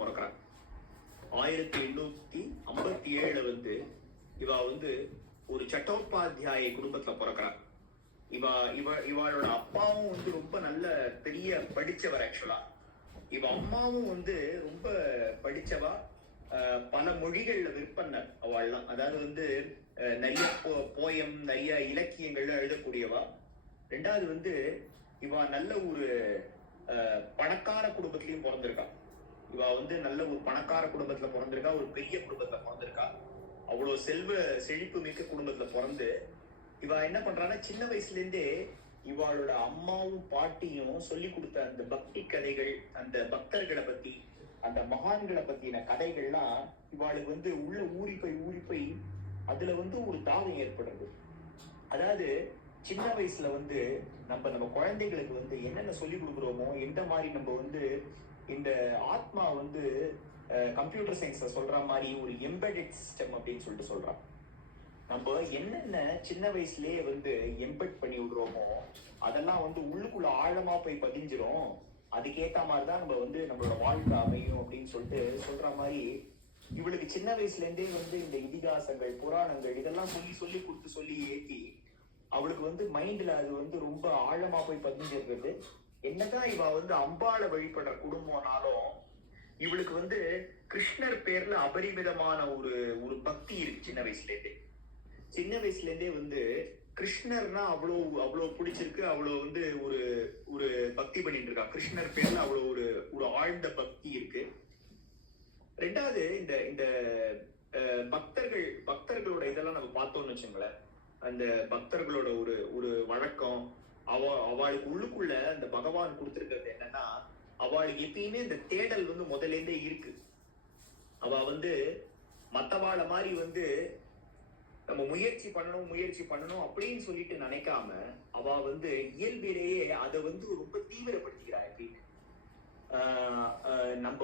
பிறக்கிறான். 1857 இவா ஒரு சட்டோபாத்தியாய குடும்பத்துல பிறக்கிறான். இவாளோட அப்பாவும் ரொம்ப நல்ல பெரிய படிச்சவர். ஆக்சுவலா இவ அம்மாவும் ரொம்ப படிச்சவா. பல மொழிகள்ல விற்பனர் அவள்லாம். அதாவது நிறைய போயம், நிறைய இலக்கியங்கள்ல எழுதக்கூடியவா. ரெண்டாவது இவா நல்ல ஒரு பணக்கார குடும்பத்திலையும் பிறந்திருக்கா. இவா நல்ல ஒரு பணக்கார குடும்பத்துல பிறந்திருக்கா, ஒரு பெரிய குடும்பத்துல பிறந்திருக்கா. அவ்வளவு செல்வ செழிப்பு மிக்க குடும்பத்துல பிறந்து இவா என்ன பண்றான்னா, சின்ன வயசுல இருந்தே இவாளோட அம்மாவும் பாட்டியும் சொல்லி கொடுத்த அந்த பக்தி கதைகள், அந்த பக்தர்களை பத்தி, அந்த மகான்களை பத்தின கதைகள்லாம் இவாளுக்கு உள்ள ஊறி போய் அதுல ஒரு தாகம் ஏற்படுறது. அதாவது சின்ன வயசுல நம்ம குழந்தைகளுக்கு என்னென்ன சொல்லி கொடுக்குறோமோ, எந்த மாதிரி நம்ம இந்த ஆத்மா கம்ப்யூட்டர் சயின்ஸ்ல சொல்ற மாதிரி ஒரு எம்பெடட் சிஸ்டம் அப்படின்னு சொல்லிட்டு சொல்றான். நம்ம என்னென்ன சின்ன வயசுலயே எம்பெட் பண்ணி விடுறோமோ அதெல்லாம் உள்ளுக்குள்ள ஆழமா போய் பதிஞ்சிரும். அதுக்கேத்த மாதிரிதான் நம்ம நம்மளோட வாழ்க்கை அமையும் அப்படின்னு சொல்லிட்டு சொல்ற மாதிரி இவளுக்கு சின்ன வயசுல இருந்தே இந்த இதிகாசங்கள், புராணங்கள் இதெல்லாம் சொல்லி கொடுத்து சொல்லி ஏத்தி அவளுக்கு மைண்ட்ல அது ரொம்ப ஆழமா போய் பதிஞ்சிருக்கிறது. என்னதான் இவ அம்பாளை வழிபடுற குடும்பம்னாலும் இவளுக்கு கிருஷ்ணர் பேர்ல அபரிமிதமான ஒரு பக்தி இருக்கு. சின்ன வயசுல இருந்தே கிருஷ்ணர்னா அவ்வளவு பிடிச்சிருக்கு. அவ்வளவு ஒரு ஒரு பக்தி பண்ணிட்டு இருக்கா. கிருஷ்ணர் பேர்ல அவ்வளவு ஒரு ஆழ்ந்த பக்தி இருக்கு. ரெண்டாவது இந்த இந்த பக்தர்களோட இதெல்லாம் நம்ம பார்த்தோம்னு வச்சுங்களேன். அந்த பக்தர்களோட ஒரு வழக்கம், அவளுக்கு உள்ளுக்குள்ள அந்த பகவான் கொடுத்திருக்கிறது என்னன்னா, அவளுக்கு எப்பயுமே இந்த தேடல் முதல்ல இருந்தே இருக்கு. அவ மத்தவாள மாதிரி நம்ம முயற்சி பண்ணணும் அப்படின்னு சொல்லிட்டு நினைக்காம அவ இயல்பிலேயே அதை ரொம்ப தீவிரப்படுத்திக்கிறா. எப்படின்னு நம்ம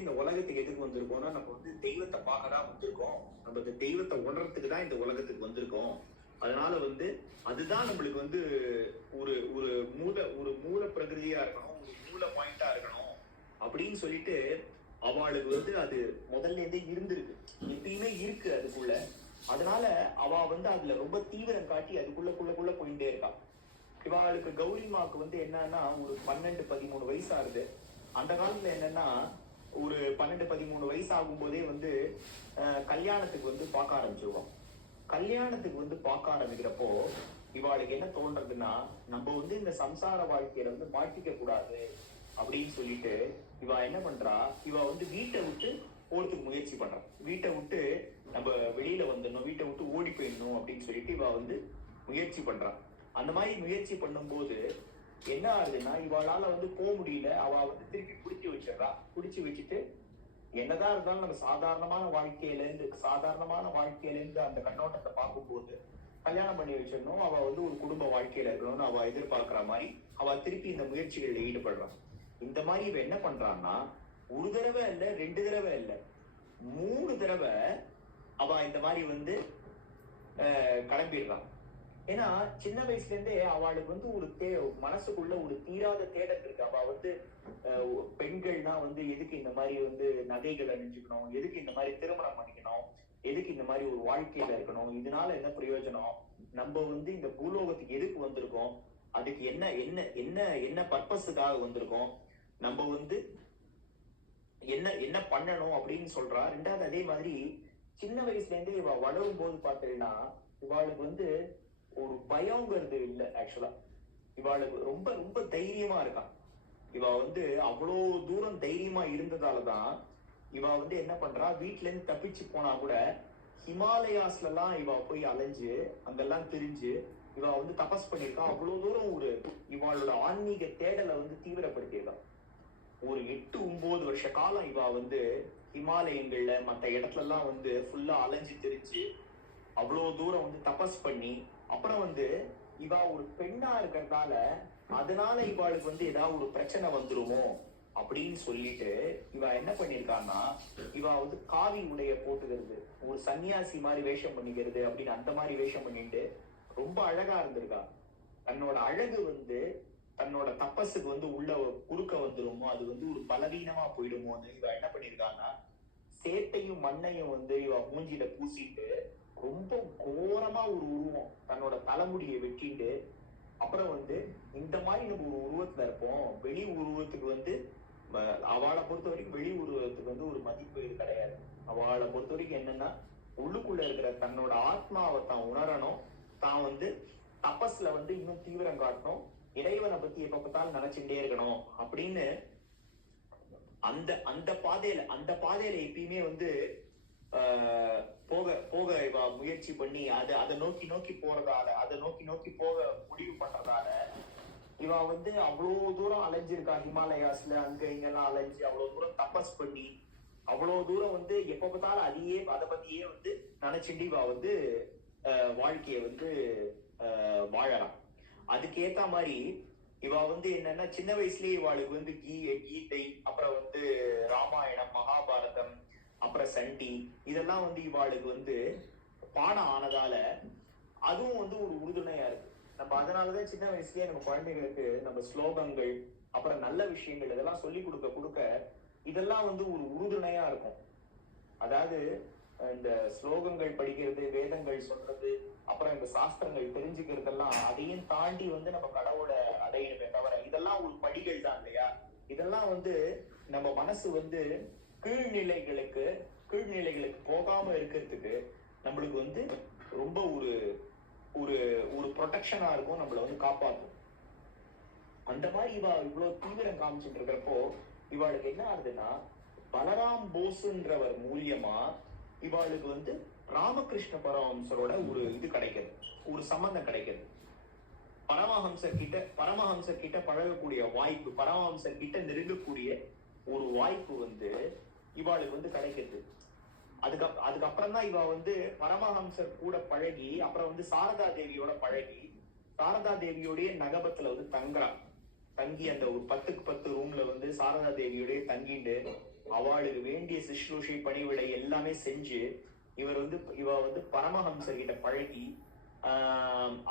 இந்த உலகத்துக்கு எதுக்கு வந்திருக்கோம்னா, நம்ம தெய்வத்தை பார்க்கதான் வந்திருக்கோம். நம்ம இந்த தெய்வத்தை உணர்றதுக்கு தான் இந்த உலகத்துக்கு வந்திருக்கோம். அதனால அதுதான் நம்மளுக்கு ஒரு மூல பிரகிருதியா இருக்கணும், ஒரு மூல பாயிண்டா இருக்கணும் அப்படின்னு சொல்லிட்டு அவளுக்கு அது முதல்ல இருந்தே இருந்திருக்கு. எப்பயுமே இருக்கு அதுக்குள்ள. அதனால அவ அதுல ரொம்ப தீவிரம் காட்டி அதுக்குள்ள போயிட்டே இருக்கா. இவாளுக்கு கௌரிமாவுக்கு என்னன்னா ஒரு 12-13 வயசு ஆகுது. அந்த காலத்துல என்னன்னா ஒரு 12-13 வயசு ஆகும் போதே கல்யாணத்துக்கு பார்க்க ஆரம்பிச்சிருவோம். கல்யாணத்துக்கு பார்க்க ஆரம்பிக்கிறப்போ இவாளுக்கு என்ன தோன்றதுன்னா, நம்ம இந்த சம்சார வாழ்க்கையில மாட்டிக்க கூடாது அப்படின்னு சொல்லிட்டு இவ என்ன பண்றா, இவ வீட்டை விட்டு போறதுக்கு முயற்சி பண்றான். வீட்டை விட்டு நம்ம வெளியில வந்துடணும், வீட்டை விட்டு ஓடி போயிடணும் அப்படின்னு சொல்லிட்டு இவ முயற்சி பண்றான். அந்த மாதிரி முயற்சி பண்ணும்போது என்ன ஆகுதுன்னா, இவளால போக முடியல. அவ திருப்பி பிடிச்சி வச்சுட்டு என்னதான் இருந்தாலும் நம்ம சாதாரணமான வாழ்க்கையில இருந்து அந்த கண்ணோட்டத்தை பார்க்கும்போது கல்யாணம் பண்ணி வச்சிடணும், அவ ஒரு குடும்ப வாழ்க்கையில இருக்கணும்னு அவ எதிர்பார்க்கிற மாதிரி அவ திருப்பி இந்த முயற்சிகளில் ஈடுபடுறான். இந்த மாதிரி இவ என்ன பண்றான்னா, ஒரு தடவை இல்ல, 2 தடவை இல்ல, 3 தடவை அவ இந்த மாதிரி கிளம்பிடுறான். ஏன்னா சின்ன வயசுல இருந்தே அவளுக்கு ஒரு மனசுக்குள்ள ஒரு தீராத தேடல் இருக்கு. அவ பெண்கள்னா எதுக்கு இந்த மாதிரி நகைகள் அணிஞ்சுக்கணும், எதுக்கு இந்த மாதிரி திருமணம் பண்ணிக்கணும், எதுக்கு இந்த மாதிரி ஒரு வாழ்க்கையில இருக்கணும், இதனால என்ன பிரயோஜனம், நம்ம இந்த பூலோகத்துக்கு எதுக்கு வந்திருக்கோம், அதுக்கு என்ன என்ன என்ன என்ன பர்பஸுக்காக வந்திருக்கோம், நம்ம என்ன என்ன பண்ணணும் அப்படின்னு சொல்றா. ரெண்டாவது அதே மாதிரி சின்ன வயசுல இருந்தே இவ வளரும் போது பாத்தீங்கன்னா இவாளுக்கு ஒரு பயங்கிறது இல்லை. ஆக்சுவலா இவாளுக்கு ரொம்ப ரொம்ப தைரியமா இருக்கான். இவ அவ்வளோ தூரம் தைரியமா இருந்ததாலதான் இவ என்ன பண்றா, வீட்டுல இருந்து தப்பிச்சு போனா கூட ஹிமாலயாஸ்ல எல்லாம் இவ போய் அலைஞ்சு அங்கெல்லாம் திரிஞ்சு இவ தபஸ் பண்ணிருக்கா. அவ்வளவு தூரம் இவளோட ஆன்மீக தேடலை தீவிரப்படுத்தியிருக்கான். ஒரு 8-9 வருஷ காலம் இவ ஹிமாலயங்கள்ல மற்ற இடத்துல எல்லாம் ஃபுல்லா அலைஞ்சு திரிஞ்சு அவ்வளவு தூரம் தபஸ் பண்ணி, அப்புறம் இவ ஒரு பெண்ணா இருக்கிறதால அதனால இவாளுக்கு ஏதாவது ஒரு பிரச்சனை வந்துருமோ அப்படின்னு சொல்லிட்டு இவ என்ன பண்ணிருக்கான்னா, இவ காவி உடைய போட்டுக்கிறது, ஒரு சன்னியாசி மாதிரி வேஷம் பண்ணிக்கிறது அப்படின்னு அந்த மாதிரி வேஷம் பண்ணிட்டு ரொம்ப அழகா இருந்திருக்கா. தன்னோட அழகு தன்னோட தப்பஸுக்கு வந்து உள்ள குறுக்க வந்துருமோ, அது வந்து ஒரு பலவீனமா போயிடுமோன்னு இவ என்ன பண்ணிருக்கான்னா, சேத்தையும் மண்ணையும் வந்து இவ மூஞ்சில பூசிட்டு ரொம்ப கோரமா ஒரு உருவம் தன்னோட தலைமுடியை வெட்டிட்டு, அப்புறம் வந்து இந்த மாதிரி நம்ம ஒரு உருவத்துல இருப்போம். வெளி உருவத்துக்கு வந்து அவளை பொறுத்த வரைக்கும் வெளி உருவத்துக்கு வந்து ஒரு மதிப்பு கிடையாது. அவளை பொறுத்த வரைக்கும் என்னன்னா, உள்ளுக்குள்ள இருக்கிற தன்னோட ஆத்மாவை தான் உணரணும். தான் வந்து தபஸ்ல வந்து இன்னும் தீவிரம் காட்டணும். இறைவனை பத்தி எப்ப பார்த்தாலும் நினைச்சுட்டே இருக்கணும் அப்படின்னு அந்த அந்த பாதையில எப்பயுமே வந்து போக போக இவ முயற்சி பண்ணி அதை நோக்கி நோக்கி போறதால, அதை நோக்கி நோக்கி போக முடிவு பண்றதால இவ வந்து அவ்வளவு தூரம் அலைஞ்சிருக்கா. ஹிமாலயாஸ்ல அங்க இங்கெல்லாம் அலைஞ்சு அவ்வளவு தூரம் தபஸ் பண்ணி அவ்வளவு தூரம் வந்து எப்ப பார்த்தாலும் அதை பத்தியே வந்து நினைச்சுட்டு இவ வந்து வாழ்க்கைய வந்து வாழலாம். அதுக்கேத்த மாதிரி இவ வந்து என்னன்னா, சின்ன வயசுலயே இவாளுக்கு வந்து கீதை, அப்புறம் வந்து ராமாயணம், மகாபாரதம், அப்புறம் சண்டி, இதெல்லாம் வந்து இவாளுக்கு வந்து பாடம் ஆனதால அதுவும் வந்து ஒரு உறுதுணையா இருக்கு. நம்ம அதனாலதான் சின்ன வயசுலயே நம்ம குழந்தைகளுக்கு நம்ம ஸ்லோகங்கள், அப்புறம் நல்ல விஷயங்கள் இதெல்லாம் சொல்லி கொடுக்க இதெல்லாம் வந்து ஒரு உறுதுணையா இருக்கும். அதாவது இந்த ஸ்லோகங்கள் படிக்கிறது, வேதங்கள் சொல்றது, அப்புறம் இந்த சாஸ்திரங்கள் தெரிஞ்சுக்கிறதெல்லாம் அதையும் தாண்டி வந்து நம்ம கடவுளை அடையணுமே தவிர இதெல்லாம் ஒரு படிகள் தான் இல்லையா? இதெல்லாம் வந்து நம்ம மனசு வந்து கீழ்நிலைகளுக்கு போகாம இருக்கிறதுக்கு நம்மளுக்கு வந்து ரொம்ப ஒரு ஒரு ஒரு ப்ரொடெக்ஷனா இருக்கும், நம்மள வந்து காப்பாற்றும். அந்த மாதிரி இவ இவ்வளவு தீவிரம் காமிச்சுட்டு இருக்கிறப்போ இவாளுக்கு என்ன ஆகுதுன்னா, பலராம் போஸ்ன்றவர் மூலியமா இவாளுக்கு வந்து ராமகிருஷ்ண பரமஹம்சரோட ஒரு இது கிடைக்கிறது, ஒரு சம்பந்தம் கிடைக்கிறது. பரமஹம்சர் கிட்ட பழகக்கூடிய வாய்ப்பு, பரமஹம்சர் கிட்ட நெருங்கக்கூடிய ஒரு வாய்ப்பு வந்து இவாளுக்கு வந்து கிடைக்கிறது. அதுக்கப்புறம் தான் இவ வந்து பரமஹம்சர் கூட பழகி, அப்புறம் வந்து சாரதா தேவியோட பழகி, சாரதா தேவியோடைய நகபத்துல வந்து தங்கி அந்த ஒரு 10க்கு 10 ரூம்ல வந்து சாரதா தேவியோடய தங்கிட்டு அவளுக்கு வேண்டிய சிஸ்ரூஷை பணிவிடை எல்லாமே செஞ்சு இவ வந்து பரமஹம்சர் கிட்ட பழகி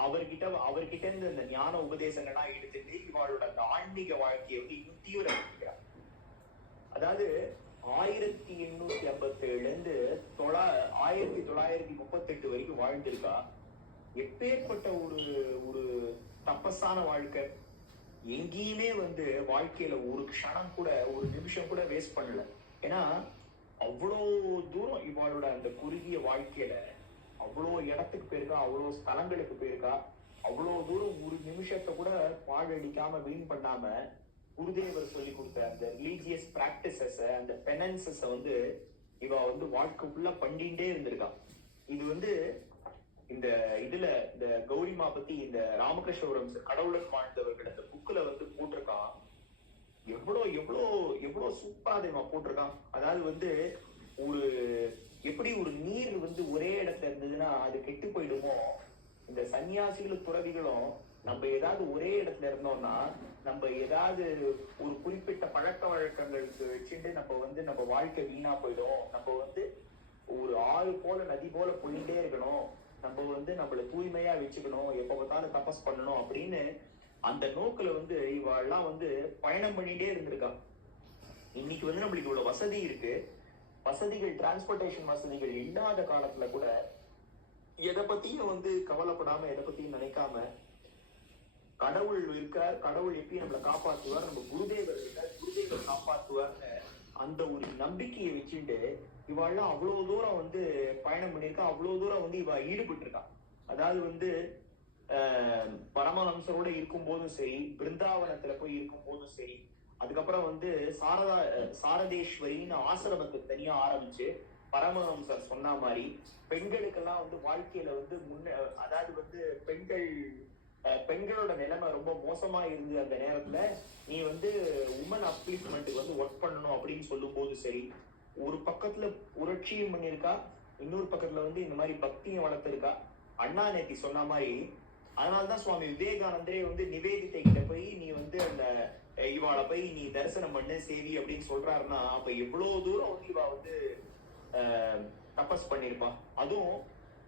அவர்கிட்ட இருந்து இந்த ஞான உபதேசங்கள்லாம் எடுத்துட்டு இவளோட அந்த ஆன்மீக வாழ்க்கையை வந்து இன்னும் தீவிரப்படுத்துறார். அதாவது 1857 இருந்து 1938 வரைக்கும் வாழ்ந்திருக்கா. எப்பேற்பட்ட ஒரு ஒரு தப்பஸான வாழ்க்கை. எங்கேயுமே வந்து வாழ்க்கையில ஒரு க்ஷணம் கூட, ஒரு நிமிஷம் கூட வேஸ்ட் பண்ணல. ஏன்னா அவ்வளோ தூரம் இவளோட அந்த குறுகிய வாழ்க்கையில அவ்வளோ இடத்துக்கு போயிருக்கா, அவ்வளோ ஸ்தலங்களுக்கு போயிருக்கா. அவ்வளோ தூரம் ஒரு நிமிஷத்தை கூட பாழடிக்காம வீண் பண்ணாம குருதேவர் சொல்லி கொடுத்த அந்த ரிலீஜியஸ் பிராக்டிசஸ், அந்த பெனன்சஸ் வந்து இவ வந்து வாழ்க்கைக்குள்ள பண்ணிட்டே இருந்திருக்கா. இது வந்து இந்த கௌரிமா பத்தி இந்த ராமகிருஷ்ணபுரம் கடவுளன் வாழ்ந்தவர்கள் அந்த புக்ல வந்து போட்டிருக்கான். எவ்வளவு சூப்பரா தெரியுமா போட்டிருக்கான். அதாவது வந்து ஒரு எப்படி ஒரு நீர் வந்து ஒரே இடத்துல இருந்ததுன்னா அது கெட்டு போயிடுமோ, இந்த சன்னியாசிகளும் துறவிகளும் நம்ம ஏதாவது ஒரே இடத்துல இருந்தோம்னா நம்ம ஏதாவது ஒரு குறிப்பிட்ட பழக்க வழக்கங்களுக்கு வச்சுட்டு நம்ம வாழ்க்கை வீணா போயிடும். நம்ம வந்து ஒரு ஆறு போல நதி போல போயிட்டே இருக்கணும், நம்ம வந்து நம்மள தூய்மையா வச்சுக்கணும், எப்ப பார்த்தாலும் தபஸ் பண்ணணும் அப்படின்னு அந்த நோக்குல வந்து இவெல்லாம் வந்து பயணம் பண்ணிட்டே இருந்திருக்கா. இன்னைக்கு வந்து நம்மளுக்கு இவ்வளவு வசதி இருக்கு, வசதிகள், டிரான்ஸ்போர்டேஷன் வசதிகள் இல்லாத காலத்துல கூட எதை பத்தியும் வந்து கவலைப்படாம, எதை பத்தியும் நினைக்காம கடவுள் இருக்கார், கடவுள் எப்பயும் நம்மளை காப்பாற்றுவார், நம்ம குருதேவர் இருக்கார், குருதேவர் காப்பாற்றுவார்னு அந்த ஒரு நம்பிக்கையை வச்சுட்டு இவெல்லாம் அவ்வளவு தூரம் வந்து பயணம் பண்ணியிருக்கா. அவ்வளவு தூரம் வந்து இவ ஈடுபட்டு இருக்கா. அதாவது வந்து பரமஹம்சரோட இருக்கும் போதும் சரி, பிருந்தாவனத்துல போய் இருக்கும் போதும் சரி, அதுக்கப்புறம் வந்து சாரதேஸ்வரின்னு ஆசிரமத்தை தனியா ஆரம்பிச்சு பரமஹம்சர் சொன்ன மாதிரி பெண்களுக்கெல்லாம் வந்து வாழ்க்கையில வந்து அதாவது வந்து பெண்களோட நிலைமை ரொம்ப மோசமா இருந்து அந்த நேரத்துல நீ வந்து உமன் அப்லிஃப்ட்மெண்ட்டுக்கு வந்து ஒர்க் பண்ணணும் அப்படின்னு சொல்லும் போது சரி, ஒரு பக்கத்துல புரட்சியும் பண்ணிருக்கா, இன்னொரு பக்கத்துல வந்து இந்த மாதிரி பக்தியும் வளர்த்திருக்கா. அண்ணா நேத்தி சொன்ன மாதிரி அதனால்தான் சுவாமி விவேகானந்தரே வந்து நிவேதித்தை கிட்ட போய் நீ வந்து அந்த இவாளை போய் நீ தரிசனம் பண்ணு சேவி அப்படின்னு சொல்றாருன்னா அப்ப எவ்வளவு தூரம் வந்து இவா வந்து தபஸ் பண்ணிருப்பா. அதுவும்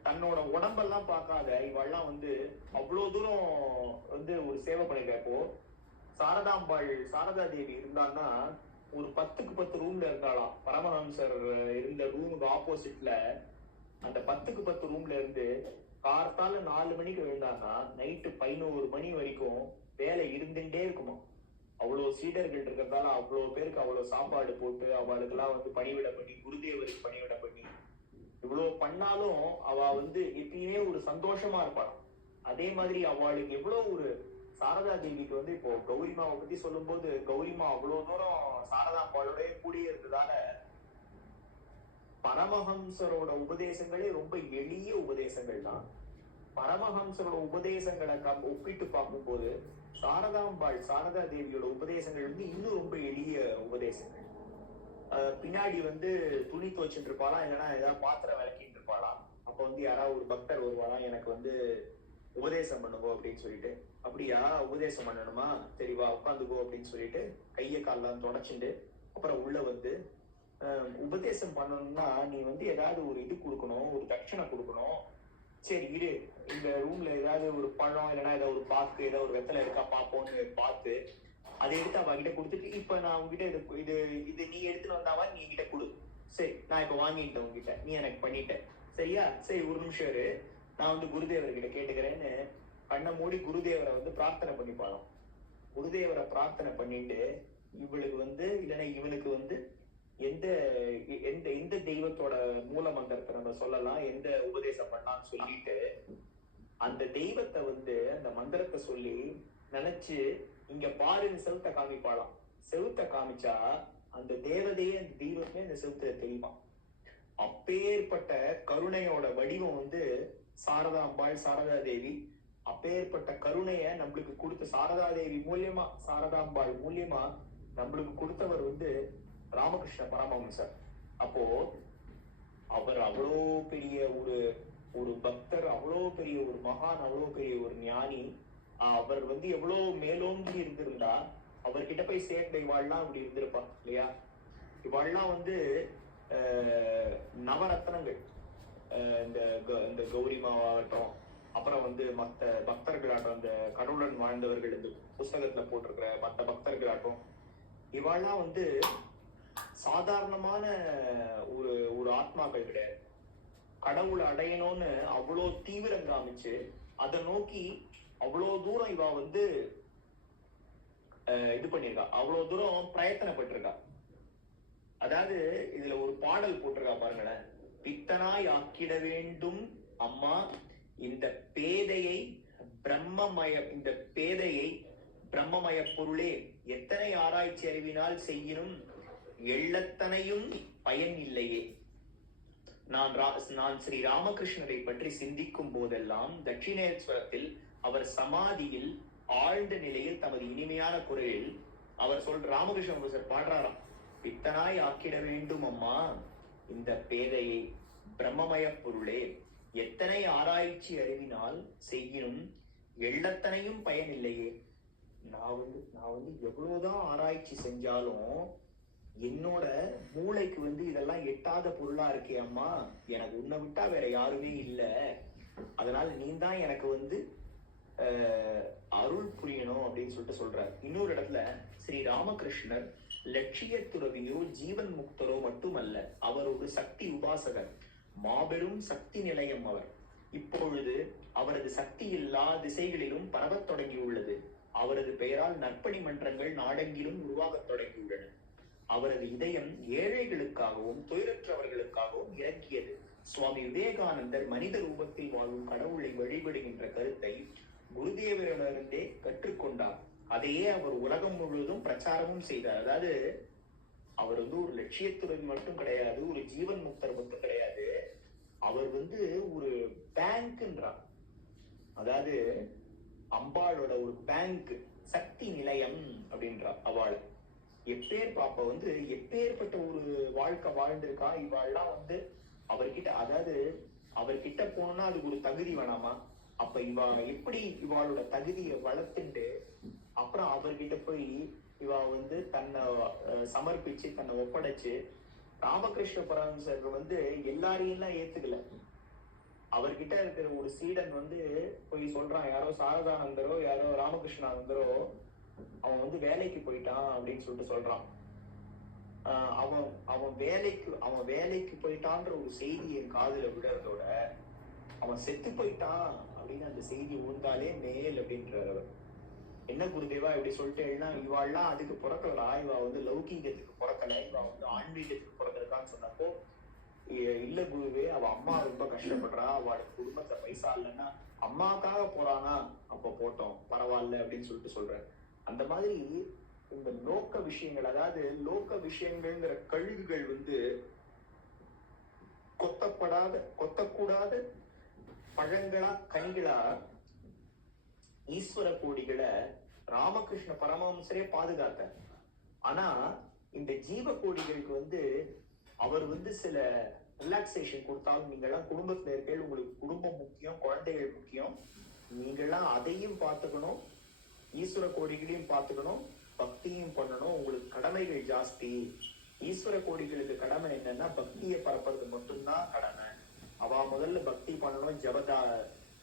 தன்னோட உடம்பெல்லாம் பார்க்காத இவெல்லாம் வந்து அவ்வளவு தூரம் வந்து ஒரு சேவை பண்ணிருக்கப்போ சாரதா தேவி இருந்தான்னா ஒரு 10க்கு 10 ரூம்ல இருந்தாலாம். பரமஹம்சர் இருந்த ரூமுக்கு ஆப்போசிட்ல அந்த 10க்கு 10 ரூம்ல இருந்து கார்த்தால 4 மணிக்கு எழுந்தாங்கன்னா நைட்டு 11 மணி வரைக்கும் வேலை இருந்துட்டே இருக்குமா. அவ்வளவு சீடர்கள் இருக்கிறதால அவ்வளவு பேருக்கு அவ்வளவு சாப்பாடு போட்டு அவளுக்கு எல்லாம் பணிவிட பண்ணி, குருதேவருக்கு பணிவிட பண்ணி, இவ்வளவு பண்ணாலும் அவ எப்பயுமே ஒரு சந்தோஷமா இருப்பாள். அதே மாதிரி அவளுக்கு எவ்வளவு ஒரு சாரதா தேவிக்கு இப்போ கௌரிமாவை பத்தி சொல்லும் போது கௌரிமா அவ்வளவு தூரம் சாரதாம்பாளோட கூடிய இருந்ததால பரமஹம்சரோட உபதேசங்களே ரொம்ப எளிய உபதேசங்கள் தான். பரமஹம்சரோட உபதேசங்களை ஒப்பிட்டு பார்க்கும்போது சாரதா தேவியோட உபதேசங்கள் இன்னும் ரொம்ப எளிய உபதேசங்கள். பின்னாடி துணி துவைச்சுட்டு இருப்பாளாம், இல்லைன்னா ஏதாவது பாத்திரம் விளக்கிட்டு இருப்பாளாம். அப்ப யாராவது ஒரு பக்தர் வருவாளாம், எனக்கு உபதேசம் பண்ணுங்க அப்படின்னு சொல்லிட்டு. அப்படியா, உபதேசம் பண்ணணுமா, சரிவா உட்காந்துக்கோ அப்படின்னு சொல்லிட்டு கையை கால்லாம் தொடச்சுட்டு அப்புறம் உள்ள உபதேசம் பண்ணணும்னா நீ ஏதாவது ஒரு இது கொடுக்கணும், ஒரு தட்சணை கொடுக்கணும். சரி இரு, இந்த ரூம்ல ஏதாவது ஒரு பழம் இல்லைன்னா ஏதாவது ஒரு பாக்கு ஏதாவது ஒரு வெத்தலை இருக்கா பாப்போம்னு பார்த்து அதை எடுத்து அவகிட்ட கொடுத்துட்டு, இப்ப நான் உங்ககிட்ட இது இது நீ எடுத்துட்டு வந்தாவா, நீ என்கிட்ட கொடு. சரி, நான் இப்ப வாங்கிட்டேன் உங்ககிட்ட, நீ எனக்கு பண்ணிட்ட, சரியா, சரி ஒரு நிமிஷம் இரு, நான் குருதேவர்கிட்ட கேட்டுக்கிறேன்னு கண்ணை மூடி குருதேவரை பிரார்த்தனை பண்ணிப்பாளாம். குருதேவரை பிரார்த்தனை பண்ணிட்டு இவளுக்கு இல்லைன்னா இவனுக்கு எந்த எந்த எந்த தெய்வத்தோட மூல மந்திரத்தை நம்ம சொல்லலாம், எந்த உபதேசம் பண்ணலாம்னு சொல்லிட்டு அந்த தெய்வத்தை அந்த மந்திரத்தை சொல்லி நினைச்சு இங்க பாருன்னு செவுத்த காமிப்பாளாம். செவுத்த காமிச்சா அந்த தேவதையே அந்த தெய்வமே அந்த செவுத்துல தெரியுமா. அப்பேற்பட்ட கருணையோட வடிவம் சாரதாம்பாள், சாரதா தேவி. அப்பேற்பட்ட கருணைய நம்மளுக்கு கொடுத்த சாரதா தேவி மூலியமா, சாரதாம்பாள் மூலியமா நம்மளுக்கு கொடுத்தவர் ராமகிருஷ்ண பரமஹம்சர். அப்போ அவர் அவ்வளோ பெரிய ஒரு பக்தர், அவ்வளோ பெரிய ஒரு மகான், அவ்வளோ பெரிய ஒரு ஞானி. அவர் எவ்வளவு மேலோங்கி இருந்திருந்தா அவர்கிட்ட போய் சேர்ந்த இவாள்லாம் அப்படி இருந்திருப்பா இல்லையா. இவாள்லாம் நவரத்னங்கள். இந்த கௌரிமாவாகட்டும், அப்புறம் மத்த பக்தர்களாகட்டும், அந்த கடவுளுடன் வாழ்ந்தவர்கள் இந்த புஸ்தகத்துல போட்டிருக்கிற மத்த பக்தர்களாகட்டும், இவாள்லாம் சாதாரணமான ஒரு ஆத்மாக்கள் கிடையாது. கடவுளை அடையணும்னு அவ்வளோ தீவிரம் காமிச்சு அதை நோக்கி அவ்வளவு தூரம் இவ இது பண்ணிருக்கா, அவ்வளவு தூரம் பிரயத்தனப்பட்டிருக்கா. அதாவது இதுல ஒரு பாடல் போட்டிருக்கா பாருங்களேன். பித்தனாய் ஆக்கிட வேண்டும் அம்மா இந்த பேதையை பிரம்மமய பொருளே, எத்தனை ஆராய்ச்சி அறிவினால் செய்யினும் எள்ளத்தனையும் பயன் இல்லையே. நான் ஸ்ரீ ராமகிருஷ்ணரை பற்றி சிந்திக்கும் போதெல்லாம் தட்சிணேஸ்வரத்தில் அவர் சமாதியில் ஆழ்ந்த நிலையில் தமது இனிமையான குரலில் அவர் ராமகிருஷ்ண பாடுறாராம். பித்தனாய் ஆக்கிட வேண்டும் அம்மா இந்த பேதையை பிரம்மமய பொருளே, எத்தனை ஆராய்ச்சி அறிவினால் செய்யினும் எள்ளத்தனையும் பயன் இல்லையே. நான் எவ்வளவுதான் ஆராய்ச்சி செஞ்சாலும் என்னோட மூளைக்கு இதெல்லாம் எட்டாத பொருளா இருக்கே அம்மா, எனக்கு உன்னை விட்டா வேற யாருமே இல்ல, அதனால நீ தான் எனக்கு அருள் புரியணும் அப்படின்னு சொல்லிட்டு சொல்றார். இன்னொரு இடத்துல ஸ்ரீ ராமகிருஷ்ணர் லட்சிய துறவியோ ஜீவன் முக்தரோ மட்டுமல்ல, அவர் ஒரு சக்தி உபாசகர், மாபெரும் சக்தி நிலையம் அவர். இப்பொழுது அவரது சக்தி எல்லா திசைகளிலும் பரவத் தொடங்கியுள்ளது. அவரது பெயரால் நற்பணி மன்றங்கள் நாடெங்கிலும் உருவாகத் தொடங்கியுள்ளன. அவரது இதயம் ஏழைகளுக்காகவும் துயரற்றவர்களுக்காகவும் இறங்கியது. சுவாமி விவேகானந்தர் மனித ரூபத்தில் வாழும் கடவுளை வழிபடுகின்ற கருத்தை குருதேவரிடமிருந்தே கற்றுக்கொண்டார். அதையே அவர் உலகம் முழுவதும் பிரச்சாரமும் செய்தார். அதாவது அவர் ஒரு லட்சியத்துடன் மட்டும் கிடையாது, ஒரு ஜீவன் முக்தர் மட்டும் கிடையாது, அவர் ஒரு பேங்க்ன்றார். அதாவது அம்பாளோட ஒரு பேங்க், சக்தி நிலையம் அப்படின்றார். அவள் எப்பேற்பட்ட ஒரு வாழ்க்கை வாழ்ந்திருக்கா இவாள்லாம். அவர்கிட்ட, அதாவது அவர்கிட்ட போனோம்னா அதுக்கு ஒரு தகுதி வேணாமா? அப்ப எப்படி இவாளோட தகுதியை வளர்த்துட்டு அப்புறம் அவர்கிட்ட போய் இவ தன்னை சமர்ப்பிச்சு தன்னை ஒப்படைச்சு. ராமகிருஷ்ண பரமஹம்சர் எல்லாரையும் எல்லாம் ஏத்துக்கல. அவர்கிட்ட இருக்கிற ஒரு சீடன் போய் சொல்றான், யாரோ சாரதானந்தரோ யாரோ ராமகிருஷ்ணானந்தரோ அவன் வந்து வேலைக்கு போயிட்டான் அப்படின்னு சொல்லிட்டு சொல்றான். அவன் அவன் வேலைக்கு போயிட்டான்ற ஒரு செய்தி என் காதுல விடுறதோட அவன் செத்து போயிட்டான் அப்படின்னு அந்த செய்தி ஊர்ந்தாலே மேல் அப்படின்றார் அவர். என்ன குருதேவா இப்படி சொல்லிட்டேன்னா, இவாள்லாம் அதுக்கு பிறக்கலடா, இவ வந்து லௌகீகத்துக்கு பிறக்கல, இவ வந்து ஆன்மீகத்துக்கு பிறக்கலடான்னு சொன்னப்போ, இல்ல குருவே, அவ அம்மா ரொம்ப கஷ்டப்படுறா, அவளுக்கு குடும்பத்துல பைசா இல்லைன்னா அம்மாக்காக போறானா, அப்ப போட்டோம் பரவாயில்ல அப்படின்னு சொல்லிட்டு சொல்றேன். அந்த மாதிரி இந்த லோக்க விஷயங்கள், அதாவது லோக்க விஷயங்கள்ங்கிற கழுகுகள் வந்து கொத்தக்கூடாத பழங்களா கனிகளா ஈஸ்வர கோடிகளை ராமகிருஷ்ண பரமஹம்சரே பாதுகாத்தார். ஆனா இந்த ஜீவ கோடிகளுக்கு வந்து அவர் வந்து சில ரிலாக்ஸேஷன் கொடுத்தாலும், நீங்கெல்லாம் குடும்பத்துல இருக்க, உங்களுக்கு குடும்பம் முக்கியம், குழந்தைகள் முக்கியம், நீங்கெல்லாம் அதையும் பார்த்துக்கணும், ஈஸ்வர கோடிகளையும் பார்த்துக்கணும், பக்தியும் பண்ணணும், உங்களுக்கு கடமைகள் ஜாஸ்தி. ஈஸ்வர கோடிகளுக்கு கடமை என்னன்னா பக்தியை பரப்புறது மட்டும்தான் கடமை. அவ முதல்ல பக்தி பண்ணணும்,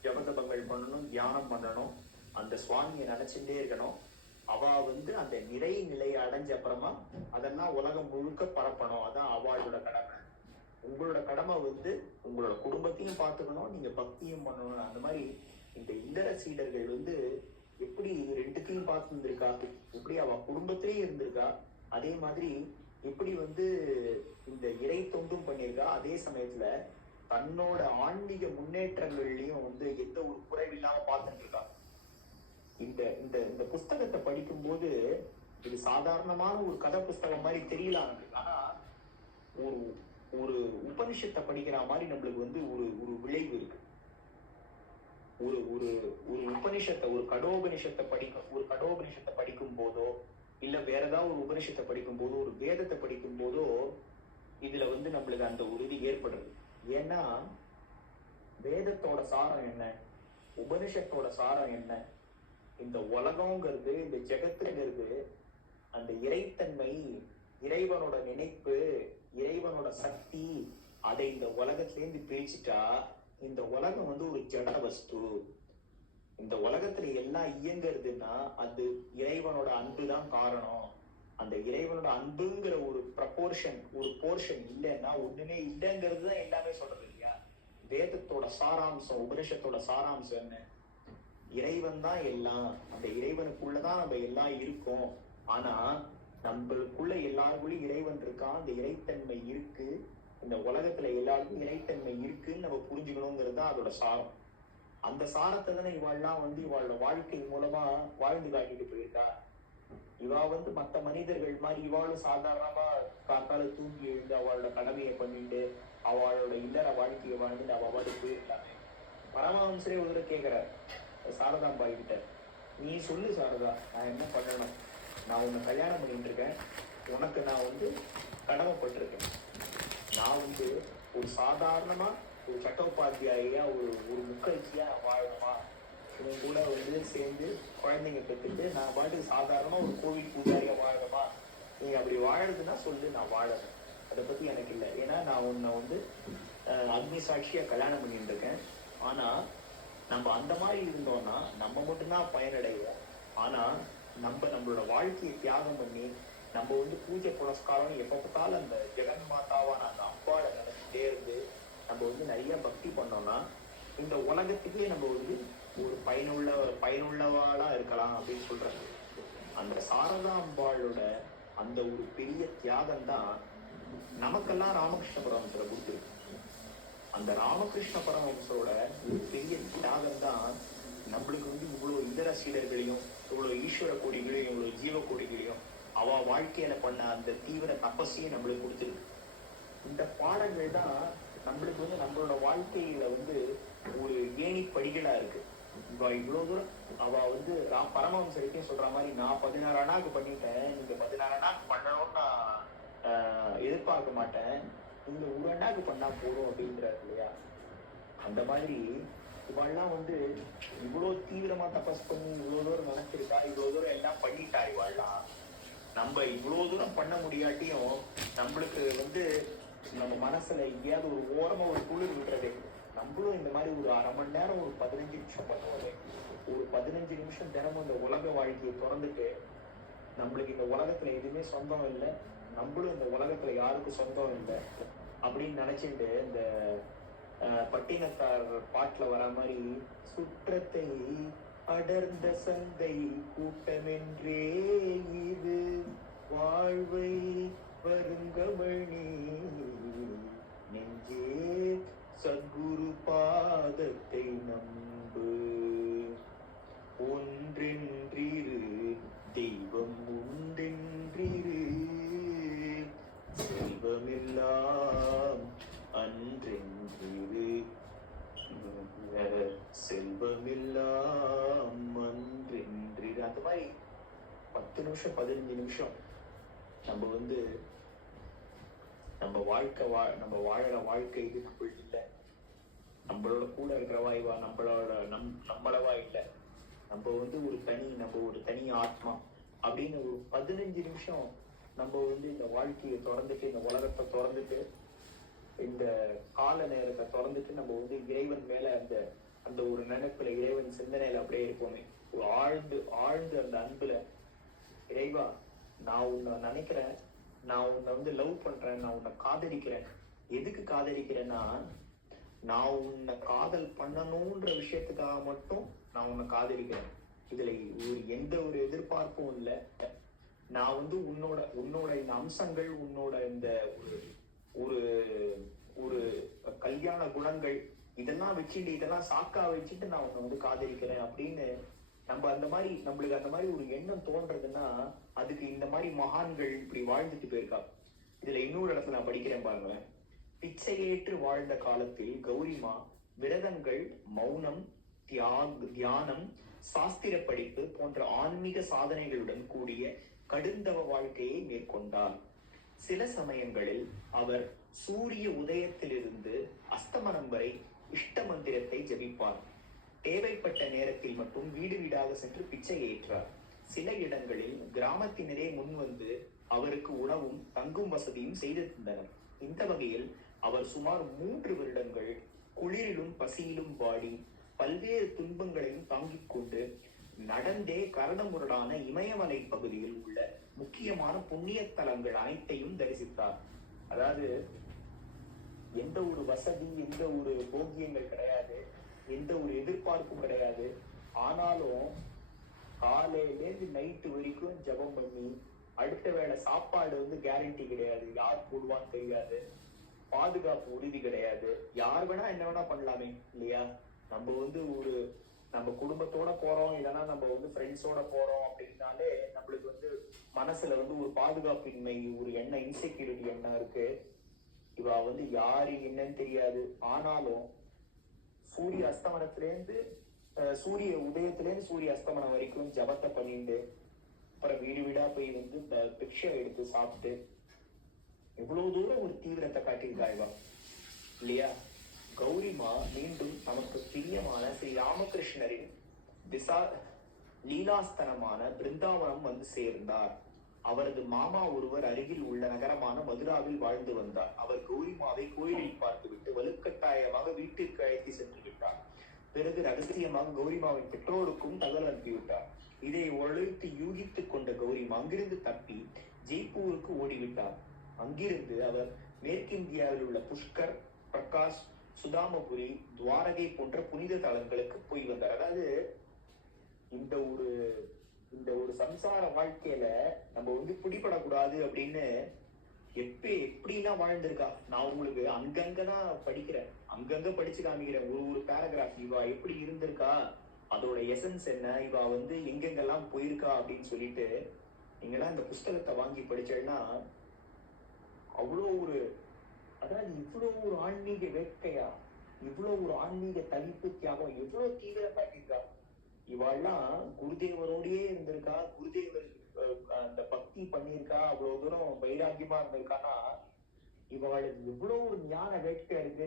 ஜபதபங்கள் பண்ணணும், தியானம் பண்ணணும், அந்த சுவாமியை நினைச்சுட்டே இருக்கணும். அவ வந்து அந்த நிலையை அடைஞ்ச அப்புறமா அதெல்லாம் உலகம் முழுக்க பரப்பணும். அதான் அவளோட கடமை. உங்களோட கடமை வந்து உங்களோட குடும்பத்தையும் பார்த்துக்கணும், நீங்க பக்தியும் பண்ணணும். அந்த மாதிரி இந்த இல்லற சீடர்கள் வந்து எப்படி ரெண்டுத்தையும் பார்த்து இருந்திருக்கா, எப்படி அவ குடும்பத்திலேயும் இருந்திருக்கா, அதே மாதிரி எப்படி வந்து இந்த இறை தொண்டும் பண்ணியிருக்கா, அதே சமயத்துல தன்னோட ஆன்மீக முன்னேற்றங்கள்லயும் வந்து எந்த ஒரு குறைவில்லாம பார்த்துட்டு இருக்கா. இந்த இந்த இந்த புஸ்தகத்தை படிக்கும் போது இது சாதாரணமான ஒரு கதை புஸ்தகம் மாதிரி தெரியலாம், ஆனா ஒரு ஒரு உபனிஷத்தை படிக்கிற மாதிரி நம்மளுக்கு வந்து ஒரு ஒரு விளைவு இருக்கு. ஒரு ஒரு ஒரு உபனிஷத்தை, ஒரு கடோபனிஷத்தை படிக்கும் போதோ, இல்ல வேற ஏதாவது ஒரு உபனிஷத்தை படிக்கும் போதோ, ஒரு வேதத்தை படிக்கும் போதோ இதுல வந்து நம்மளுக்கு அந்த உறுதி ஏற்படுறது. ஏன்னா வேதத்தோட சாரம் என்ன, உபனிஷத்தோட சாரம் என்ன, இந்த உலகங்கிறது, இந்த ஜெகத்துங்கிறது அந்த இறைத்தன்மை, இறைவனோட நினைப்பு, இறைவனோட சக்தி, அதை இந்த உலகத்திலேருந்து பிரிச்சுட்டா இந்த உலகம் வந்து ஒரு ஜட வஸ்து. இந்த உலகத்துல எல்லாம் இயங்குறதுன்னா அது இறைவனோட அன்புதான் காரணம். அந்த இறைவனோட அன்புங்கிற ஒரு போர்ஷன் இல்லைன்னா ஒண்ணுமே இல்லைங்கிறது தான் எல்லாமே சொல்றது இல்லையா. வேதத்தோட சாராம்சம், உபனிஷத்தோட சாராம்சம் என்ன, இறைவன் தான் எல்லாம், அந்த இறைவனுக்குள்ளதான் நம்ம எல்லாம் இருக்கோம். ஆனா நம்மளுக்குள்ள எல்லாருக்குள்ளயும் இறைவன் இருக்கான், அந்த இறைத்தன்மை இருக்கு, இந்த உலகத்துல எல்லாருக்கும் இறைத்தன்மை இருக்குன்னு நம்ம புரிஞ்சுக்கணுங்கிறது தான் அதோட சாரம். அந்த சாரத்தை தானே இவாள்லாம் வந்து இவாளோட வாழ்க்கை மூலமா வாழ்ந்து காட்டிட்டு போயிருக்கா. இவா வந்து மற்ற மனிதர்கள் மாதிரி இவாளும் சாதாரணமா காத்தால தூங்கி எழுந்து அவளோட கடமையை பண்ணிட்டு அவளோட இல்லற வாழ்க்கையை வாழ்ந்துட்டு அவள் போயிருக்காங்க. பரமஹம்சரே ஒரு கேட்கிறார் சாரதாம்பா கிட்ட, நீ சொல்லு சாரதா, நான் என்ன பண்ணணும், நான் உன்னை கல்யாணம் பண்ணிட்டு இருக்கேன், உனக்கு நான் வந்து கடமைப்பட்டிருக்கேன், நான் வந்து ஒரு சாதாரணமா ஒரு சட்டோபாத்தியாயா ஒரு முக்கல்ச்சியா வாழணுமா, இவன் கூட வந்து சேர்ந்து குழந்தைங்க பெற்றுட்டு நான் பாட்டுக்கு சாதாரணமா ஒரு கோவில் பூஜாரியா வாழணுமா, நீ அப்படி வாழறதுன்னா சொல்லு, நான் வாழறேன், அதை பத்தி எனக்கு இல்லை. ஏன்னா நான் உன்னை வந்து அக்னி சாட்சியா கல்யாணம் பண்ணிட்டு இருக்கேன். ஆனா நம்ம அந்த மாதிரி இருந்தோம்னா நம்ம மட்டும்தான் பயனடைவோம். ஆனா நம்மளோட வாழ்க்கையை தியாகம் பண்ணி நம்ம வந்து பூஜை புரஸ்காரம் எப்ப பார்த்தாலும் அந்த ஜெகன் மாதாவான அந்த அம்பாவை நினைச்சுட்டே இருந்து நம்ம வந்து நிறைய பக்தி பண்ணோம்னா இந்த உலகத்துக்கே நம்ம வந்து ஒரு பயனுள்ளவாளா இருக்கலாம் அப்படின்னு சொல்றாங்க. அந்த சாரதா அம்பாளோட அந்த ஒரு பெரிய தியாகம் தான் நமக்கெல்லாம் ராமகிருஷ்ண பரமஹம்சரை கொடுத்துருக்கு. அந்த ராமகிருஷ்ண பரமஹம்சரோட ஒரு பெரிய தியாகம் தான் நம்மளுக்கு வந்து இவ்வளவு இதர சீடர்களையும், இவ்வளவு ஈஸ்வர கோடிகளையும், இவ்வளவு ஜீவ கோடிகளையும் அவ வாழ்க்கையில பண்ண அந்த தீவிர தபஸையும் நம்மளுக்கு கொடுத்துருக்கு. இந்த பாடங்கள் தான் நம்மளுக்கு வந்து நம்மளோட வாழ்க்கையில வந்து ஒரு ஏணி படிகளா இருக்கு. இவ்வளவு தூரம் அவ வந்து பரமஹம்சரைக்கும் சொல்ற மாதிரி, நான் 16 அணாக்கு பண்ணிட்டேன், நீங்க 16 அணாக்கு பண்ணணும்னு நான் எதிர்பார்க்க மாட்டேன், நீங்க ஒரு அணாக்கு பண்ணா போதும் அப்படின்றாரு இல்லையா. அந்த மாதிரி இவாள்லாம் வந்து இவ்வளவு தீவிரமா தபஸ் பண்ணி இவ்வளவு தூரம் நினைச்சிருக்கா, இவ்வளவு தூரம் எல்லாம் பண்ணிட்டா. இவாள்லாம் நம்ம இவ்வளவு தூரம் பண்ண முடியாட்டியும் நம்மளுக்கு வந்து நம்ம மனசுல எங்கேயாவது ஒரு ஓரமா ஒரு குளிர் விடுறது, நம்மளும் இந்த மாதிரி ஒரு அரை மணி நேரம், ஒரு 15 நிமிஷம் பண்ணுவோம், ஒரு 15 நிமிஷம் தினமும் இந்த உலக வாழ்க்கையை திறந்துட்டு, நம்மளுக்கு இந்த உலகத்துல எதுவுமே சொந்தம் இல்லை, நம்மளும் இந்த உலகத்துல யாருக்கும் சொந்தம் இல்லை அப்படின்னு நினைச்சிட்டு இந்த பட்டினத்தார் பாட்டுல வர மாதிரி, சுற்றத்தை அடர்ந்த சந்தை கூட்டமென்றே இது வாழ்வை வருங்கமணி நெஞ்சே சத்குரு பாதத்தை நம்பு, ஒன்றென்றிரு தெய்வம் உண்டென்றிரு, செல்வமெல்லாம் அன்றென்றிரு, செல்வமெல்லாம் அன்றென்றிரு. அந்த மாதிரி 10 நிமிஷம் 15 நிமிஷம் நம்ம வந்து நம்ம வாழ்க்கை நம்ம வாழற வாழ்க்கை இது நம்மள இல்லை, நம்மளோட கூட இருக்கிறவா இவா நம்மளவா இல்லை, நம்ம வந்து ஒரு தனி ஆத்மா அப்படின்னு ஒரு 15 நிமிஷம் நம்ம வந்து இந்த வாழ்க்கையை திறந்துட்டு, இந்த உலகத்தை திறந்துட்டு, இந்த கால நேரத்தை திறந்துட்டு நம்ம வந்து இறைவன் மேல அந்த ஒரு நினைப்புல, இறைவன் சிந்தனையில அப்படியே இருப்போமே. ஆழ்ந்து அந்த அன்புல, இறைவா நான் உன்னை நினைக்கிறேன், நான் உன்னை வந்து லவ் பண்றேன், நான் உன்னை காதலிக்கிறேன். எதுக்கு காதலிக்கிறேன்னா, நான் உன்னை காதல் பண்ணணும்ன்ற விஷயத்துக்காக மட்டும் நான் உன்னை காதலிக்கிறேன். இதுல எந்த ஒரு எதிர்பார்ப்பும் இல்லை. நான் வந்து உன்னோட இந்த அம்சங்கள், உன்னோட இந்த ஒரு ஒரு கல்யாண குணங்கள் இதெல்லாம் வச்சுட்டு, இதெல்லாம் சாக்கா வச்சுட்டு நான் உன்னை வந்து காதலிக்கிறேன் அப்படின்னு நம்ம நம்மளுக்கு அந்த மாதிரி ஒரு எண்ணம் தோன்றதுன்னா, அதுக்கு இந்த மாதிரி மகான்கள் இப்படி வாழ்ந்துட்டு போயிருக்கா. இதுல இன்னொரு இடத்துல நான் படிக்கிறேன் பாருங்க. பிச்சையேற்று வாழ்ந்த காலத்தில் கௌரிமா விரதங்கள், மௌனம், தியானம், சாஸ்திர படிப்பு போன்ற ஆன்மீக சாதனைகளுடன் கூடிய கடுந்தவ வாழ்க்கையை மேற்கொண்டார். சில சமயங்களில் அவர் சூரிய உதயத்திலிருந்து அஸ்தமனம் வரை இஷ்ட மந்திரத்தை ஜபிப்பார். தேவைப்பட்ட நேரத்தில் மட்டும் வீடு வீடாக சென்று பிச்சை ஏற்றார். சில இடங்களில் கிராமத்தினரே முன்வந்து அவருக்கு உணவும் தங்கும் வசதியும் செய்து தந்தனர். இந்த வகையில் அவர் சுமார் 3 வருடங்கள் குளிரிலும் பசியிலும் வாடி பல்வேறு துன்பங்களையும் தாங்கிக் கொண்டு நடந்தே கரடுமுரடான இமயமலை பகுதியில் உள்ள முக்கியமான புண்ணிய தலங்கள் அனைத்தையும் தரிசித்தார். அதாவது எந்த ஒரு வசதி, எந்த ஒரு போக்கியங்கள் கிடையாது, எந்த ஒரு எதிர்பார்ப்பும் கிடையாது. ஆனாலும் காலையிலேருந்து நைட்டு வரைக்கும் ஜபம் பண்ணி, அடுத்த வேளை சாப்பாடு வந்து கேரண்டி கிடையாது, யார் போடுவான்னு தெரியாது, பாதுகாப்பு உறுதி கிடையாது, யார் வேணா என்ன வேணா பண்ணலாமே இல்லையா. நம்ம வந்து நம்ம குடும்பத்தோட போறோம், இல்லைன்னா நம்ம வந்து ஃப்ரெண்ட்ஸோட போறோம் அப்படின்னாலே நம்மளுக்கு வந்து மனசுல வந்து ஒரு பாதுகாப்பின்மை, ஒரு எண்ணம், இன்செக்யூரிட்டி எண்ணம் இருக்கு. இவ வந்து யாரு என்னன்னு தெரியாது. ஆனாலும் சூரிய அஸ்தமனத்திலேருந்து சூரிய உதயத்திலேருந்து சூரிய அஸ்தமனம் வரைக்கும் ஜபத்தை பண்ணிட்டு, அப்புறம் வீடு வீடா போய் வந்து பிக்ஷை எடுத்து சாப்பிட்டு எவ்வளவு தூரம் ஒரு தீவிரத்தை காட்டியிருக்காய்வா இல்லையா. கௌரிமா மீண்டும் நமக்கு பிரியமான ஸ்ரீ ராமகிருஷ்ணரின் லீலாஸ்தனமான பிருந்தாவனம் வந்து சேர்ந்தார். அவரது மாமா ஒருவர் அருகில் உள்ள நகரமான மதுராவில் வாழ்ந்து வந்தார். அவர் கௌரிமாவை கோயிலில் பார்த்துவிட்டு வலுக்கட்டாயமாக வீட்டிற்கு அழைத்து சென்று விட்டார். பிறகு ரகசியமாக கௌரிமாவின் பெற்றோருக்கும் தகவல் அனுப்பிவிட்டார். இதை ஒழித்து யூகித்துக் கொண்ட கௌரிமா அங்கிருந்து தப்பி ஜெய்ப்பூருக்கு ஓடிவிட்டார். அங்கிருந்து அவர் மேற்கிந்தியாவில் உள்ள புஷ்கர், பிரகாஷ், சுதாமபுரி, துவாரகை போன்ற புனித தலங்களுக்கு போய் வந்தார். அதாவது இந்த ஒரு சம்சார வாழ்க்கையில நம்ம வந்து பிடிபடக்கூடாது அப்படின்னு எப்படிலாம் வாழ்ந்திருக்கா. நான் உங்களுக்கு அங்கங்கதான் படிக்கிறேன், அங்கங்க படிச்சு காமிக்கிறேன். ஒரு பேராகிராஃப் இவா எப்படி இருந்திருக்கா, அதோட எசன்ஸ் என்ன, இவா வந்து எங்கெங்கெல்லாம் போயிருக்கா அப்படின்னு சொல்லிட்டு நீங்கெல்லாம் இந்த புஸ்தகத்தை வாங்கி படிச்சேன்னா அதாவது இவ்வளவு ஒரு ஆன்மீக வேட்கையா, இவ்வளவு ஒரு ஆன்மீக தவிப்பு தியாகம், எவ்வளவு தீவிரம் காட்டியிருக்கா. இவாள்லாம் குருதேவரோடயே இருந்திருக்கா, குருதேவர் அந்த பக்தி பண்ணியிருக்கா, அவ்வளவு தூரம் வைராக்கியமா இருந்திருக்கான்னா இவாளுக்கு இவ்வளவு ஒரு ஞான வேட்கை இருக்கு.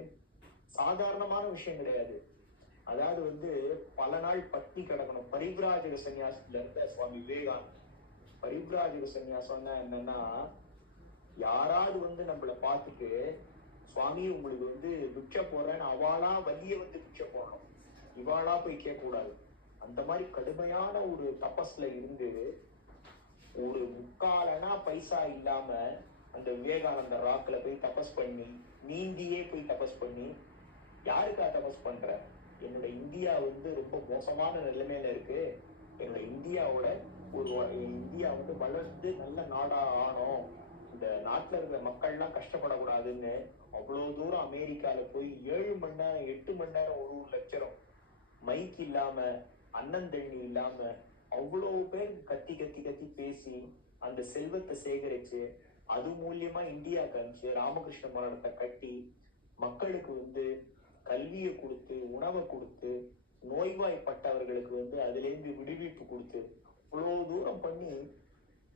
சாதாரணமான விஷயம் கிடையாது. அதாவது வந்து பல நாள் பட்னி கிடக்கணும். பரிவ்ராஜக சன்னியாசத்துல இருந்த சுவாமி விவேகானந்தர். பரிவ்ராஜக சன்னியாசம்னா என்னன்னா, யாராவது வந்து நம்மள பார்த்துட்டு சுவாமி உங்களுக்கு வந்து பிக்ஷை போடுறேன்னு அவளா வலிய வந்து பிக்ஷை போடணும், இவாளா போய் கேட்க கூடாது. அந்த மாதிரி கடுமையான ஒரு தபஸ்ல இருந்து ஒரு முக்காலனா பைசா இல்லாம அந்த விவேகானந்த ராக்ல போய் தபஸ் பண்ணி, நீந்தியே போய் தபஸ் பண்ணி, யாருக்கா தபஸ் பண்ற? என்னோட இந்தியா வந்து ரொம்ப மோசமான நிலைமையில இருக்கு, என்னோட இந்தியாவோட இந்தியா வந்து வளர்ந்து நல்ல நாடா ஆனோம், இந்த நாட்டுல இருக்கிற மக்கள்லாம் கஷ்டப்படக்கூடாதுன்னு அவ்வளவு தூரம் அமெரிக்கால போய் 7 மணி நேரம் 8 மணி நேரம் ஒரு லட்சம் மைக் இல்லாம அண்ணன் தண்ணி இல்லாம அவ்வளவு பேர் கத்தி கத்தி கத்தி பேசி அந்த செல்வத்தை சேகரிச்சு அது மூலியமா இந்தியா கழிச்சு ராமகிருஷ்ண மரணத்தை கட்டி மக்களுக்கு வந்து கல்வியை கொடுத்து உணவை கொடுத்து நோய்வாய்ப்பட்டவர்களுக்கு வந்து அதுல இருந்து விடுவிப்பு கொடுத்து இவ்வளவு தூரம் பண்ணி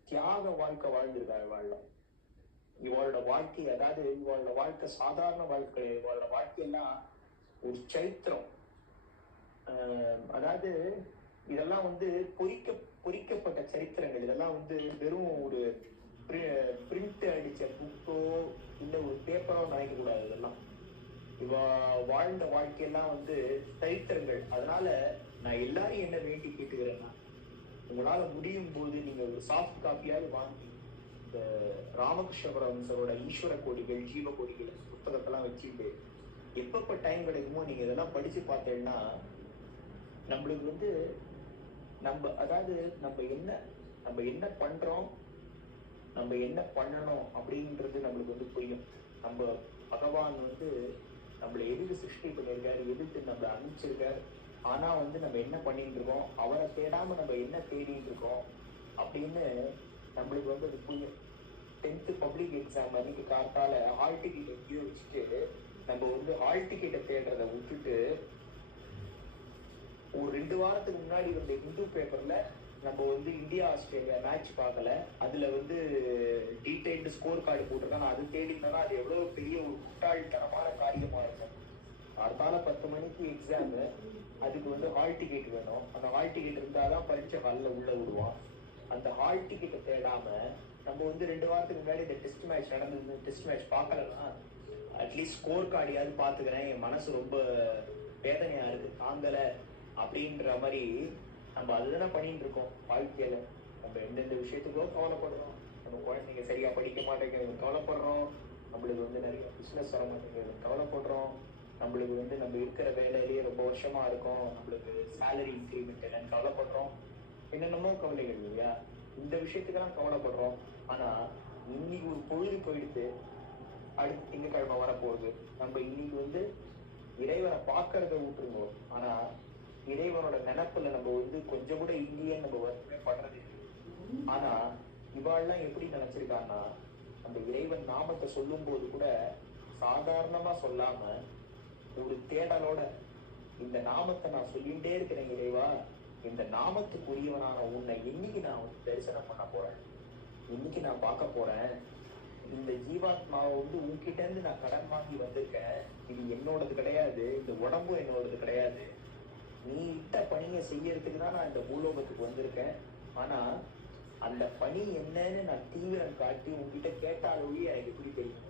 தியாக வாழ்க்கை வாழ்ந்திருக்காரு. இவளோட வாழ்க்கை, அதாவது இவளோட வாழ்க்கை சாதாரண வாழ்க்கை, இவளோட வாழ்க்கையெல்லாம் ஒரு சைத்திரம். அதாவது இதெல்லாம் வந்து பொறிக்கப்பட்ட சரித்திரங்கள். இதெல்லாம் வந்து வெறும் ஒரு பிரிண்ட் அடிச்ச புக்கோ இல்ல ஒரு பேப்பரோ நினைக்க கூடாது. இதெல்லாம் இவ வாழ்ந்த வாழ்க்கையெல்லாம் வந்து சரித்திரங்கள். அதனால நான் எல்லாரையும் என்ன வேண்டி கேட்டுக்கிறேன்னா, உங்களால முடியும் போது நீங்க ஒரு சாஃப்ட் காப்பியாவது வாங்கி இந்த ராமகிருஷ்ண பரமஹம்சரோட ஈஸ்வர கோடிகள் ஜீவ கோடிகள் புத்தகத்தெல்லாம் வச்சுட்டு எப்பப்ப டைம் கிடைக்குமோ நீங்க இதெல்லாம் படிச்சு பார்த்தேன்னா நம்மளுக்கு வந்து அதாவது நம்ம என்ன பண்றோம், நம்ம என்ன பண்ணணும் அப்படின்றது நம்மளுக்கு வந்து புரியும். நம்ம பகவான் வந்து நம்மளை எதுக்கு சிருஷ்டி பண்ணியிருக்காரு, எதுக்கு நம்மளை அனுப்பிச்சிருக்காரு, ஆனா வந்து நம்ம என்ன பண்ணிட்டு இருக்கோம், அவரை தேடாம நம்ம என்ன தேடிட்டு இருக்கோம் அப்படின்னு நம்மளுக்கு வந்து அது புரியும். 10th பப்ளிக் எக்ஸாம் அன்னைக்கு காத்தால ஹால் டிக்கெட் எங்கேயோ வச்சுட்டு நம்ம வந்து ஹால் டிக்கெட்டை தேடுறதை விட்டுட்டு ஒரு 2 வாரத்துக்கு முன்னாடி வந்த ஹிந்து பேப்பர்ல நம்ம வந்து இந்தியா ஆஸ்திரேலியா மேட்ச் பார்க்கல, அதுல வந்து டீடைல்டு ஸ்கோர் கார்டு போட்டிருக்காங்க, அது தேடினா அது எவ்வளவு பெரிய ஒரு முட்டாள்தனமான காரியமா இருக்கும். அதனால 10 மணிக்கு எக்ஸாம், அதுக்கு வந்து ஹால் டிக்கெட் வேணும். அந்த ஹால் டிக்கெட் இருந்தாதான் பரீட்சை ஹால்ல உள்ள விடுவான். அந்த ஹால் டிக்கெட்டை தேடாம நம்ம வந்து 2 வாரத்துக்கு முன்னாடி இந்த டெஸ்ட் மேட்ச் நடந்தது, டெஸ்ட் மேட்ச் பார்க்கலன்னா அட்லீஸ்ட் ஸ்கோர் கார்டையாவது பாத்துக்கிறேன், என் மனசு ரொம்ப வேதனையா இருக்கு தாங்கல அப்படின்ற மாதிரி நம்ம அதுதானே பண்ணிட்டு இருக்கோம் வாழ்க்கையில. நம்ம எந்தெந்த விஷயத்துக்கோ கவலைப்படுறோம், நம்ம குழந்தைங்க சரியா படிக்க மாட்டேங்கிறது கவலைப்படுறோம், நம்மளுக்கு வந்து நிறைய பிசினஸ் வர மாட்டேங்கிறது கவலைப்படுறோம், நம்மளுக்கு வந்து நம்ம இருக்கிற வேலையிலேயே ரொம்ப வருஷமா இருக்கும், நம்மளுக்கு சேலரி இன்க்ரிமெண்ட் இல்லைன்னு கவலைப்படுறோம், என்னென்னமோ கவலைகள் இல்லையா, இந்த விஷயத்துக்கெல்லாம் கவலைப்படுறோம். ஆனா இன்னைக்கு ஒரு பொழுது போயிடுத்து, அடுத்த திங்கட்கிழமை வரப்போகுது. நம்ம இன்னைக்கு வந்து இறைவனை பார்க்கறத விட்டுருவோம், ஆனா இறைவனோட நினைப்புல நம்ம வந்து கொஞ்சம் கூட இல்லையே நம்ம வருத்தமே படுறது. ஆனா இவாள்லாம் எப்படி நினைச்சிருக்கான்னா, அந்த இறைவன் நாமத்தை சொல்லும் போது கூட சாதாரணமா சொல்லாம ஒரு தேடலோட, இந்த நாமத்தை நான் சொல்லிட்டே இருக்கிறேன் இறைவா, இந்த நாமத்துக்குரியவனான உன்னை இன்னைக்கு நான் வந்து தரிசனம் பண்ண போறேன், இன்னைக்கு நான் பார்க்க போறேன், இந்த ஜீவாத்மாவை வந்து உன்கிட்ட இருந்து நான் கடன் வாங்கி வந்திருக்கேன், இது என்னோடது கிடையாது, இந்த உடம்பும் என்னோடது கிடையாது, நீ இட்ட பணியை செய்யறதுக்கு தான் நான் இந்த பூலோகத்துக்கு வந்திருக்கேன். ஆனா அந்த பணி என்னன்னு நான் தீவிரம் காட்டி உன்கிட்ட கேட்டாலொழி எனக்கு எப்படி தெரியும்,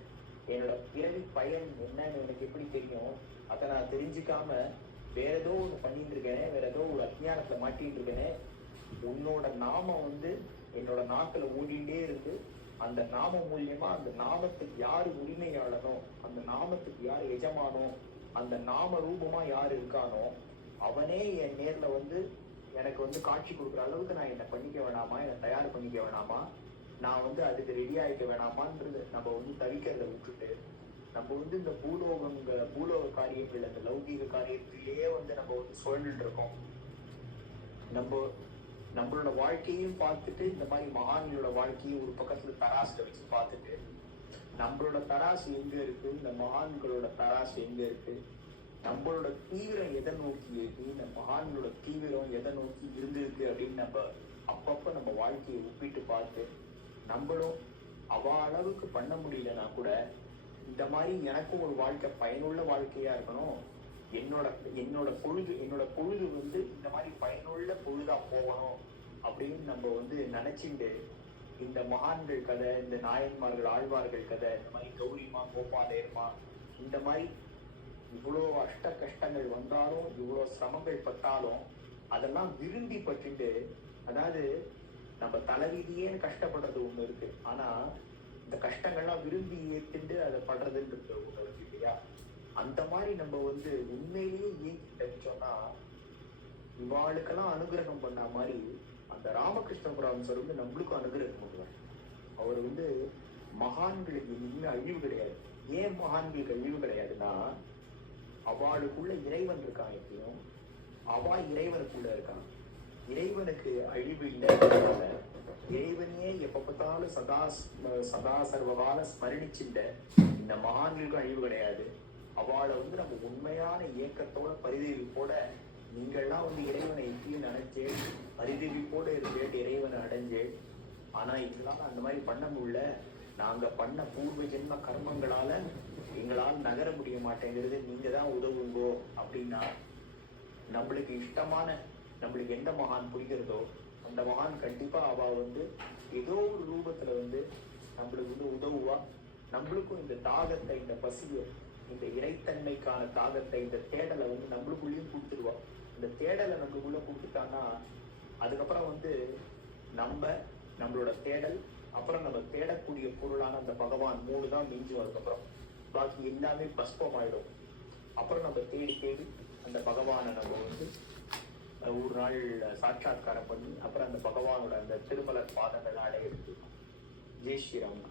என்னோட பிறவி பயன் என்னன்னு எனக்கு எப்படி தெரியும், அதை நான் தெரிஞ்சுக்காம வேற ஏதோ ஒண்ணு பண்ணிட்டு இருக்கேன், வேற ஏதோ ஒரு அஜ்ஞானத்துல மாட்டிட்டு இருக்கேனே. உன்னோட நாமம் வந்து என்னோட நாக்குல ஓடிட்டே இருக்கு, அந்த நாமம் மூலியமா அந்த நாமத்துக்கு யாரு உரிமையாளனோ, அந்த நாமத்துக்கு யாரு எஜமானோ, அந்த நாம ரூபமா யாரு இருக்கானோ அவனே என் நேர்ல வந்து எனக்கு வந்து காட்சி கொடுக்குற அளவுக்கு நான் என்ன பண்ணிக்க வேணாமா, என்னை தயார் பண்ணிக்க வேணாமா, நான் வந்து அதுக்கு ரெடி ஆகிக்க வேணாமான்றது நம்ம வந்து தவிக்கிறத விட்டுட்டு நம்ம வந்து இந்த பூலோக காரியங்கள், அந்த லௌகீக காரியத்திலேயே வந்து நம்ம வந்து சுழந்துட்டு இருக்கோம். நம்மளோட வாழ்க்கையும் பார்த்துட்டு இந்த மாதிரி மகான்களோட வாழ்க்கையும் ஒரு பக்கத்துல தராசுல வச்சு பார்த்துட்டு நம்மளோட தராசு எங்க இருக்கு, இந்த மகான்களோட தராசு எங்க இருக்கு, நம்மளோட தீவிரம் எதை நோக்கி இருக்கு, இந்த மகான்களோட தீவிரம் எதை நோக்கி இருந்திருக்கு அப்படின்னு நம்ம அப்பப்ப நம்ம வாழ்க்கையை ஒப்பிட்டு பார்த்து நம்மளும் அவ அளவுக்கு பண்ண முடியலன்னா கூட இந்த மாதிரி எனக்கும் ஒரு வாழ்க்கை பயனுள்ள வாழ்க்கையா இருக்கணும், என்னோட பொழுது வந்து இந்த மாதிரி பயனுள்ள பொழுதா போகணும் அப்படின்னு நம்ம வந்து நினைச்சுட்டு இந்த மகான்கள் கதை, இந்த நாயன்மார்கள் ஆழ்வார்கள் கதை, இந்த மாதிரி கௌரிமா கோபாலேர்மா, இந்த மாதிரி இவ்வளோ அஷ்ட கஷ்டங்கள் வந்தாலும் இவ்வளோ சிரமங்கள் பட்டாலும் அதெல்லாம் விரும்பி பட்டுண்டு, அதாவது நம்ம தலைவிதியேன்னு கஷ்டப்படுறது ஒண்ணு இருக்கு, ஆனா இந்த கஷ்டங்கள்லாம் விரும்பி ஏத்துண்டு அதை படுறதுன்றது ஒண்ணு இருக்கு இல்லையா? அந்த மாதிரி நம்ம வந்து உண்மையிலேயே ஏங்கி தவிச்சோம்னா இவாளுக்கெல்லாம் அனுகிரகம் பண்ண மாதிரி அந்த ராமகிருஷ்ண பரமஹம்சர் வந்து நம்மளுக்கும் அனுகிரகம் பண்ணுவார். அவர் வந்து மகான்களுக்கு இனிமே அழிவு கிடையாது. ஏன் மகான்களுக்கு அழிவு கிடையாதுன்னா, அவளுக்குள்ள இறைவன் இருக்கான், எப்பயும் அவா இறைவனுக்குள்ள இருக்கான். இறைவனுக்கு அழிவு இல்லாததுனால இறைவனையே எப்ப பார்த்தாலும் சதா சர்வகால ஸ்மரணிச்சுட்ட இந்த மகான்களுக்கும் அழிவு கிடையாது. அவளை வந்து நம்ம உண்மையான ஏக்கத்தோட பரிதவிப்போட, நீங்கள்லாம் வந்து இறைவனை எப்பயும் நினைச்சு பரிதவிப்போட இருந்துட்டு இறைவனை அடைஞ்சு, ஆனா இதெல்லாம் அந்த மாதிரி பண்ண முடியல, நாங்க பண்ண பூர்வ ஜென்ம கர்மங்களால எங்களால் நகர முடிய மாட்டேங்கிறது, நீங்க தான் உதவுங்கோ அப்படின்னா, நம்மளுக்கு இஷ்டமான, நம்மளுக்கு எந்த மகான் பிடிக்கிறதோ அந்த மகான் கண்டிப்பா அவ வந்து ஏதோ ஒரு ரூபத்துல வந்து நம்மளுக்கு வந்து உதவுவா. நம்மளுக்கும் இந்த தாகத்தை, இந்த பசியை, இந்த இறைத்தன்மைக்கான தாகத்தை, இந்த தேடலை வந்து நம்மளுக்குள்ளேயும் கொடுத்துருவா. இந்த தேடலை நம்மளுக்குள்ள கொடுத்துட்டான்னா அதுக்கப்புறம் வந்து நம்மளோட தேடல், அப்புறம் நம்ம தேடக்கூடிய பொருளான அந்த பகவான் 3 தான் மிஞ்சும். அதுக்கப்புறம் பாக்கி எல்லாமே பஸ்பமாயிடும். அப்புறம் நம்ம தேடி தேடி அந்த பகவானை நம்ம வந்து ஒரு நாள் சாட்சாத்காரம் பண்ணி அப்புறம் அந்த பகவானோட அந்த திருமலர் பாதங்கள் அடையிறது. ஜெய் ஸ்ரீராம்.